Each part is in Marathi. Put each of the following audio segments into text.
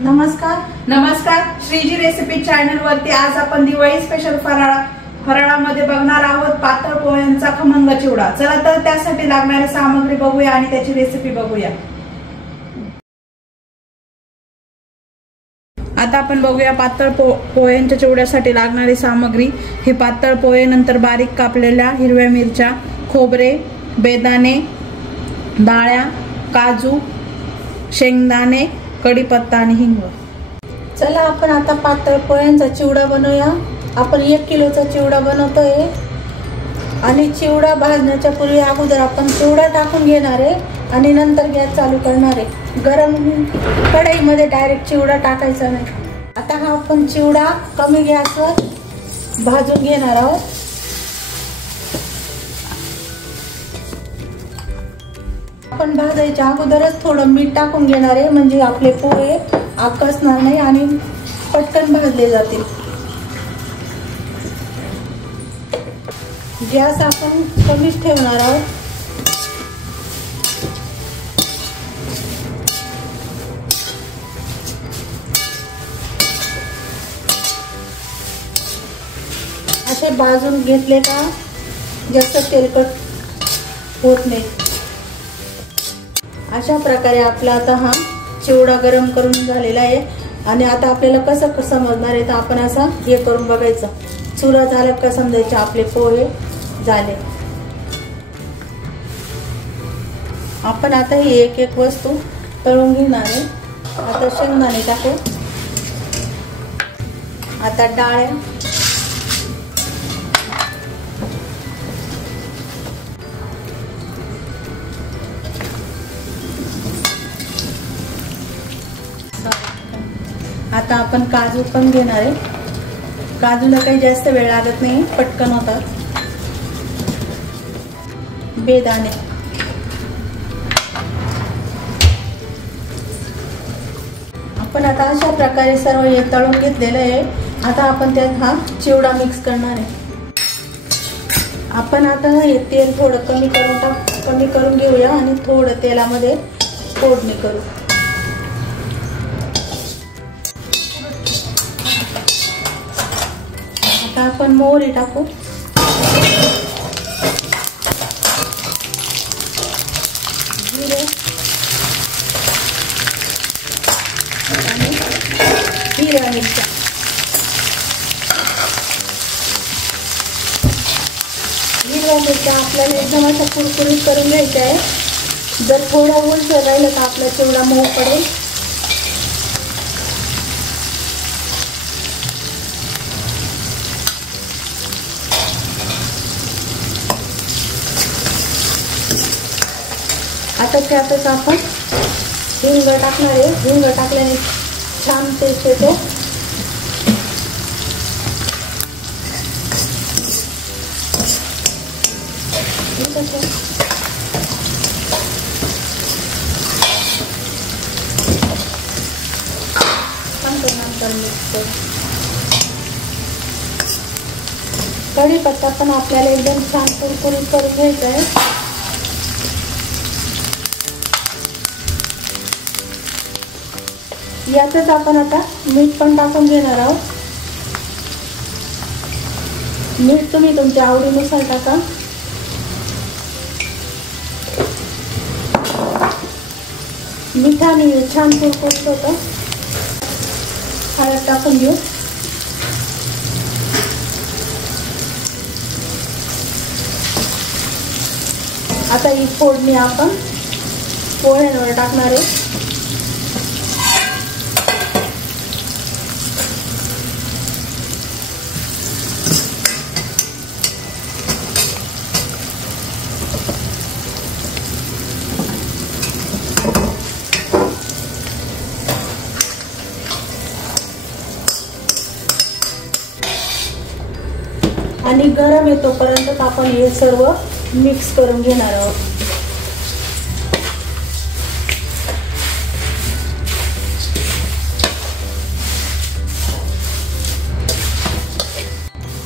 नमस्कार श्रीजी रेसिपी चॅनल वरती आज आपण दिवाळी स्पेशल फराळामध्ये बघणार आहोत पातळ पोह्यांचा खमंग चिवडा। चला तर त्यासाठी लागणारी सामग्री बघूया आणि त्याची रेसिपी बघूया। आता आपण बघूया पातळ पोह्यांच्या चिवड्यासाठी लागणारी सामग्री। ही पातळ पोहे, नंतर बारीक कापलेल्या हिरव्या मिरच्या, खोबरे, बेदाणे, डाळ्या, काजू, शेंगदाणे, कढीपत्ता आणि हिंग। चला आपण आता पातळ पोह्यांचा चिवडा बनवूया। आपण 1 किलोचा चिवडा बनवतोय आणि चिवडा भाजण्याच्या पूर्वी अगोदर आपण चिवडा टाकून घेणार आहे आणि नंतर गॅस चालू करणार आहे। गरम कढईमध्ये डायरेक्ट चिवडा टाकायचा नाही। आता हा आपण चिवडा कमी गॅसवर भाजून घेणार आहोत। आपण भाजायच्या अगोदरच थोडं मीठ टाकून घेणार आहे, म्हणजे आपले पोहे आकसणार नाही आणि पटकन भाजले जातील। गॅस आपण कमीच ठेवणार आहोत। असे भाजून घेतले का जास्त तेलकट होत नाही। अशा प्रकारे आपला आता हा चिवडा गरम करून झालेला आहे आणि आता आपल्याला कसं समजणार आहे तर आपण असा हे करून बघायचं। चुरा झाला का समजायचे आपले पोहे झाले। आपण आता ही एक एक वस्तू तळून घेणार आहे। आता शेंगदाणे टाकू, आता डाळ्या, आता आपण काजू पण घेणार आहे। काजूला काही जास्त वेळ लागत नाही, पटकन होतात। बेदाणे, आपण आता अशा प्रकारे सर्व हे तळून घेतलेलं आहे। आता आपण त्यात हा चिवडा मिक्स करणार आहे। आपण आता हे तेल थोडं कमी करून घेऊया आणि थोडं तेलामध्ये फोडणी करू। आता आपण मोहरी टाकू, जिरे आणि हिरव्या मिरच्या। हिरव्या मिरच्या आपल्याला एकदम अशा कुरकुरीत करून घ्यायच्या आहे। जर थोडा ओलसर राहिलं तर आपला चिवडा मऊ पडेल। आता त्यातच आपण हिंग टाकणार आहे। हिंग टाकल्याने छान टेस्ट येते। नंतर मिक्स करू। कढीपत्ता पण आपल्याला एकदम छान कुरकुरीत करून घ्यायचा आहे। यातच आपण आता मीठ पण टाकून घेणार आहोत। मीठ तुम्ही तुमच्या आवडीनुसार टाका। मिठाने छान कुरकुरीत होतं। हळद टाकून घेऊ। आता ही फोडणी आपण पोह्यांवर टाकणार आहे। आणि गरम येतोपर्यंत आपण हे सर्व मिक्स करून घेणार आहोत।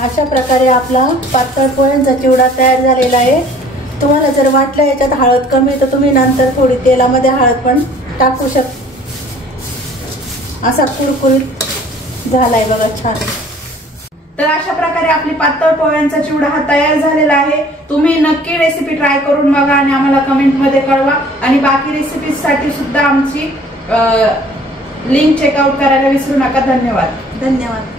अशा प्रकारे आपला पातळ पोह्यांचा चिवडा तयार झालेला आहे। तुम्हाला जर वाटलं याच्यात हळद कमी तर तुम्ही नंतर थोडी तेलामध्ये हळद पण टाकू शकता। असा कुरकुरीत झालाय बघा, छान. तर अशा प्रकारे आपली पातळ पोह्यांचा चिवडा हा तयार झालेला आहे. तुम्ही नक्की रेसिपी ट्राय करून बघा आणि आम्हाला कमेंट मध्ये कळवा. आणि बाकी रेसिपीज साठी सुद्धा आमची लिंक चेकआउट करायला विसरू नका. धन्यवाद. धन्यवाद.